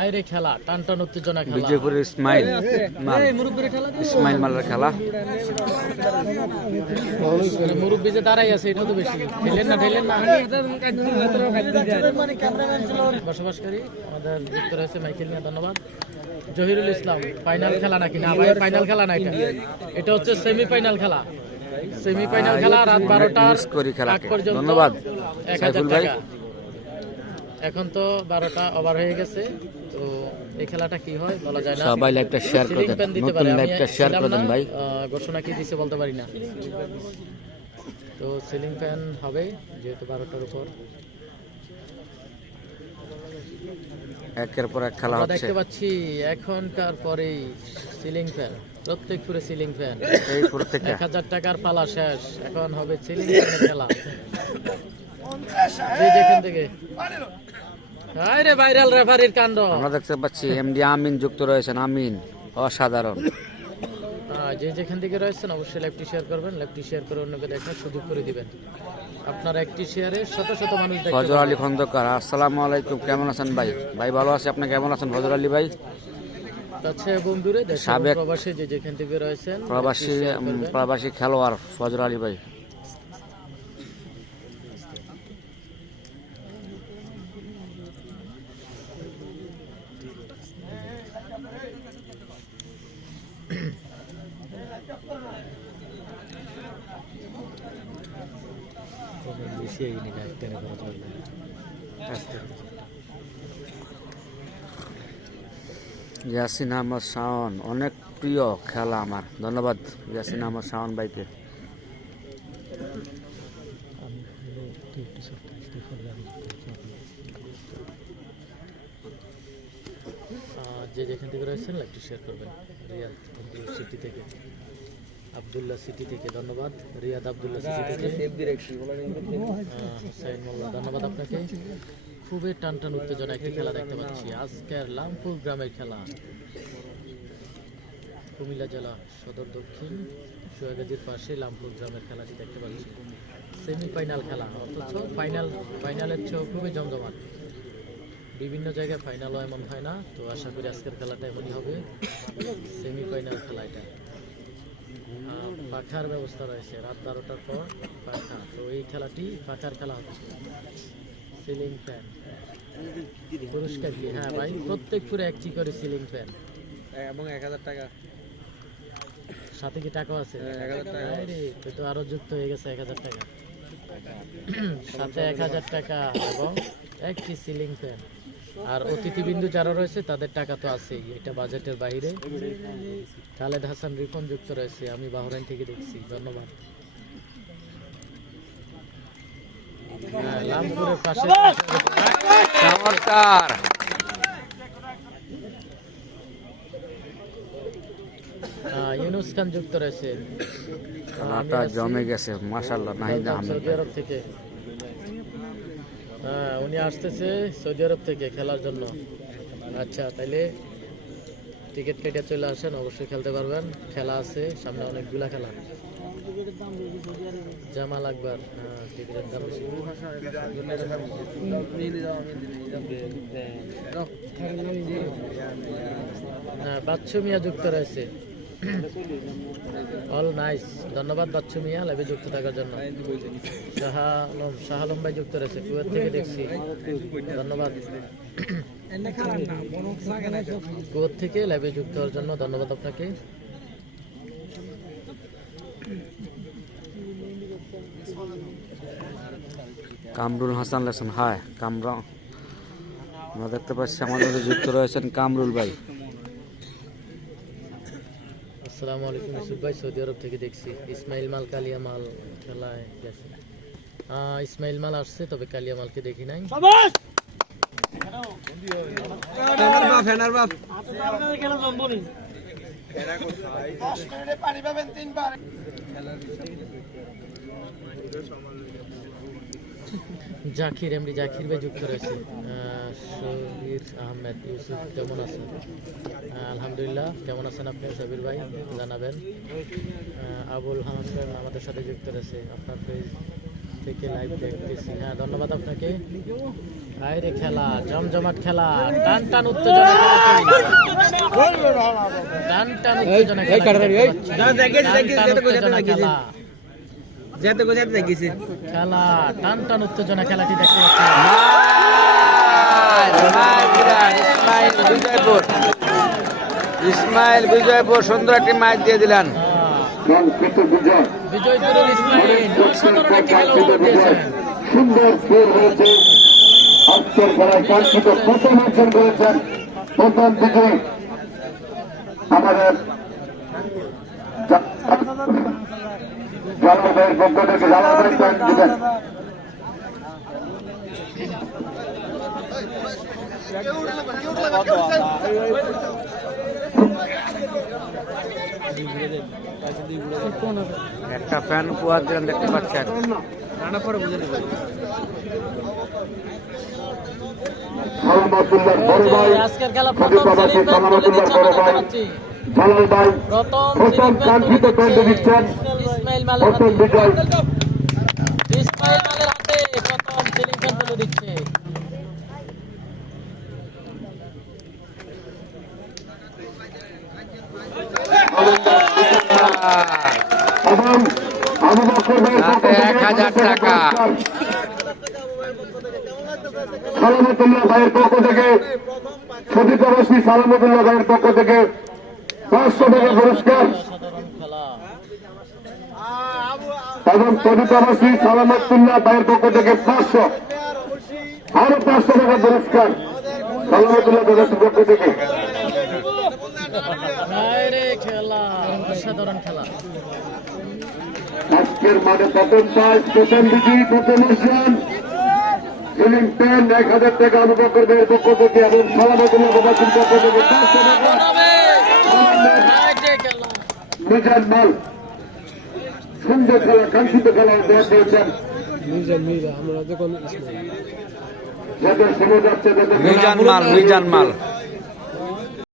আইরে খেলা টান টান উত্তেজনা খেলা। বিজয়পুরের ইসমাইল মাল। ইসমাইল মালের খেলা। মানে যে দাঁড়াই আছে এটা তো বেশি। ঠেলেন না ঠেলেন না। বসবাসকারী আমাদের যুক্ত রয়েছে মাইকেল নিয়ে ধন্যবাদ। জহিরুল ইসলাম ফাইনাল খেলা নাকি? না ভাই ফাইনাল খেলা না এটা। এটা হচ্ছে সেমি ফাইনাল খেলা। সেমি ফাইনাল খেলা রাত বারোটার ধন্যবাদ, সাইফুল ভাই। এখন তো বারোটা ওভার হয়ে গেছে তো এই খেলাটা কি হয় বলা যায় না। সবাই লাইভটা শেয়ার করে দেন নতুন লাইভটা শেয়ার করে দেন ভাই। ঘোষণা কি দিছে বলতে পারি না। তো সিলিং ফ্যান হবে যেহেতু বারোটার উপর। একের পর এক খেলা হচ্ছে। দেখতে পাচ্ছি এখনকার পরেই সিলিং ফ্যান প্রত্যেক ফুরে সিলিং ফ্যান এই পুরো এক হাজার টাকার পালা শেষ এখন হবে সিলিং ফ্যানের খেলা। যে যেখান থেকে। আরে ভাইরাল রেফারির কাণ্ড। আমরা দেখতে পাচ্ছি এমডি আমিন যুক্ত রয়েছেন। আমিন অসাধারণ। যে যেখান থেকে রয়েছেন অবশ্যই লাইভটি শেয়ার করবেন। লাইভটি শেয়ার করে অন্যকে দেখার সুযোগ করে দিবেন। আপনার একটি শেয়ারে শত শত মানুষ দেখতে ফজর আলী খন্দকার আসসালামু আলাইকুম কেমন আছেন ভাই? ভাই ভালো আছে আপনি কেমন আছেন ফজর আলী ভাই? কাছে এবং দূরে সাবেক- প্রবাসী যে যেখান থেকে রয়েছেন প্রবাসী প্রবাসী খেলোয়াড় ফজর আলী ভাই। একটা নেই খরচ ইয়াসিন আহমদ শাওন অনেক প্রিয় খেলা আমার। ধন্যবাদ ইয়াসিন আহমদ শাওন ভাইকে। যে যেখান থেকে রয়েছেন লাইভটি শেয়ার করবেন রিয়াদ সিটি থেকে। আবদুল্লাহ সিটি থেকে ধন্যবাদ। রিয়াদ আবদুল্লাহ সিটি থেকে। মোল্লা ধন্যবাদ আপনাকে। খুবই টান টান উত্তেজনা একটি খেলা দেখতে পাচ্ছি। আজকের লামপুর গ্রামের খেলা। কুমিল্লা জেলা সদর দক্ষিণ সোয়াগাজির পাশে লামপুর গ্রামের খেলাটি দেখতে পাচ্ছি। সেমিফাইনাল খেলা অথচ ফাইনাল ফাইনালের চেয়েও খুবই জমজমাট। বিভিন্ন জায়গায় ফাইনালও এমন হয় না তো আশা করি আজকের খেলাটা এমনই হবে। সেমিফাইনাল খেলা এটা। পাখার ব্যবস্থা রয়েছে। রাত বারোটার পর পাখা। তো এই খেলাটি পাখার খেলা হচ্ছে। সিলিং ফ্যান পুরস্কার কি হ্যাঁ ভাই প্রত্যেক পুরো একটি করে সিলিং ফ্যান এবং এক হাজার টাকা। সাথে কি টাকা। আছে তো তো আরও যুক্ত হয়ে গেছে এক হাজার টাকা। সাথে এক হাজার টাকা এবং একটি সিলিং ফ্যান আর অতিথিবিন্দু যারা রয়েছে তাদের টাকা তো আছেই এটা বাজেটের বাইরে। খালেদ হাসান রিফন যুক্ত রয়েছে আমি বাহরাইন থেকে দেখছি ধন্যবাদ। হ্যাঁ, লামপুরের পাশে চমৎকার ইউনুস খান যুক্ত রয়েছে। খেলাটা জমে গেছে মাশাল্লাহ নাহিদ আহমেদ। সৌদি আরব থেকে। হ্যাঁ উনি আসতেছে সৌদি আরব থেকে খেলার জন্য। আচ্ছা তাইলে টিকিট কেটে চলে আসেন, অবশ্যই খেলতে পারবেন। খেলা আছে, সামনে অনেকগুলা খেলা। জামাল আকবর হ্যাঁ। হ্যাঁ বাচ্চু মিয়া যুক্ত রয়েছে। অল নাইস ধন্যবাদ বাচ্চু মিয়া, লাইভে যুক্ত থাকার জন্য। শাহ আলম শাহ আলম ভাই যুক্ত রয়েছে, কুয়েত থেকে দেখছি। ধন্যবাদ। কুয়েত থেকে লাইভে যুক্ত হওয়ার জন্য ধন্যবাদ আপনাকে। কামরুল হাসান লেসন, হায়, কামরা দেখতে পাচ্ছি আমাদের যুক্ত রয়েছেন কামরুল ভাই। আসসালামু আলাইকুম ইউসুফ ভাই সৌদি আরব থেকে দেখছি। ইসমাইল মাল কালিয়া মাল খেলায় গেছে। আহ, ইসমাইল মাল আসছে তবে কালিয়া মালকে দেখি নাই। জাকির এমডি জাকির ভাই যুক্ত রয়েছে। আহ, শহীদ আহমেদ ইউসুফ কেমন আছেন? আলহামদুলিল্লাহ কেমন আছেন আপনি শবির ভাই? জানাবেন। আবুল হাসান আমাদের সাথে যুক্ত রয়েছে। আপনার পেজ থেকে লাইভ দেখতেছি। হ্যাঁ ধন্যবাদ আপনাকে। বাইরে খেলা জমজমাট খেলা টান টান উত্তেজনা খেলা। টান টান উত্তেজনা খেলা। দেখেছি, দেখেছি, যেতে কই, যেতে উত্তেজনা খেলা। যেতে গো খেলা টান টান উত্তেজনা খেলাটি দেখতে পাচ্ছি ইসমাইল বিজয়পুর। ইসমাইল বিজয়পুর সুন্দর একটি ম্যাচ দিয়ে দিলেন। বিজয়পুরের ইসমাইল। অসাধারণ একটি খেলা উপহার দিয়েছেন। সুন্দর স্কোর হয়েছে। আজকের খেলায় কাঙ্ক্ষিত প্রথম অর্জন করেছেন। প্রথম থেকে আমাদের পক্ষ থেকে দিবেন। একটা ফ্যান উপহার দিলেন দেখতে পাচ্ছেন। রান্না পরে বুঝে নেবে সালামাতুল্লাহ বড় ভাই আজকের খেলা প্রথম প্রদীপ সেমিফাইনাল সালামাতুল্লাহ দিচ্ছে আমরা দেখতে পাচ্ছি। প্রথম প্রথম কাঙ্ক্ষিত পয়েন্ট দিচ্ছেন। ইসমাইল মালের হাতে। প্রথম তুলে দিচ্ছে। তাতে থেকে 1000 টাকা। সালামতুল্লাহ ভাইয়ের পক্ষ থেকে সতীতাবাসী সালামতুল্লাহ ভাইয়ের পক্ষ থেকে পাঁচশো টাকা পুরস্কার। এবং সতীতাবাসী সালামতুল্লাহ ভাইয়ের পক্ষ থেকে পাঁচশো, আরও পাঁচশো টাকা পুরস্কার। সালামতুল্লাহ ভাইয়ের পক্ষ থেকে বাইরে খেলা অসাধারণ খেলা। আজকের মাঠে প্রথম পাঁচ প্রথম বিজয়ী প্রথম পেন এক হাজার টাকা আবু বকর ভাইয়ের পক্ষ থেকে এবং সালামতুল্লাহ বাবাসীর পক্ষ থেকে। মিজান মাল। সুন্দর খেলা কাঙ্ক্ষিত খেলা উপহার দিয়েছেন যাদের সময় যাচ্ছে তাদের মিজান মাল মিজান মাল।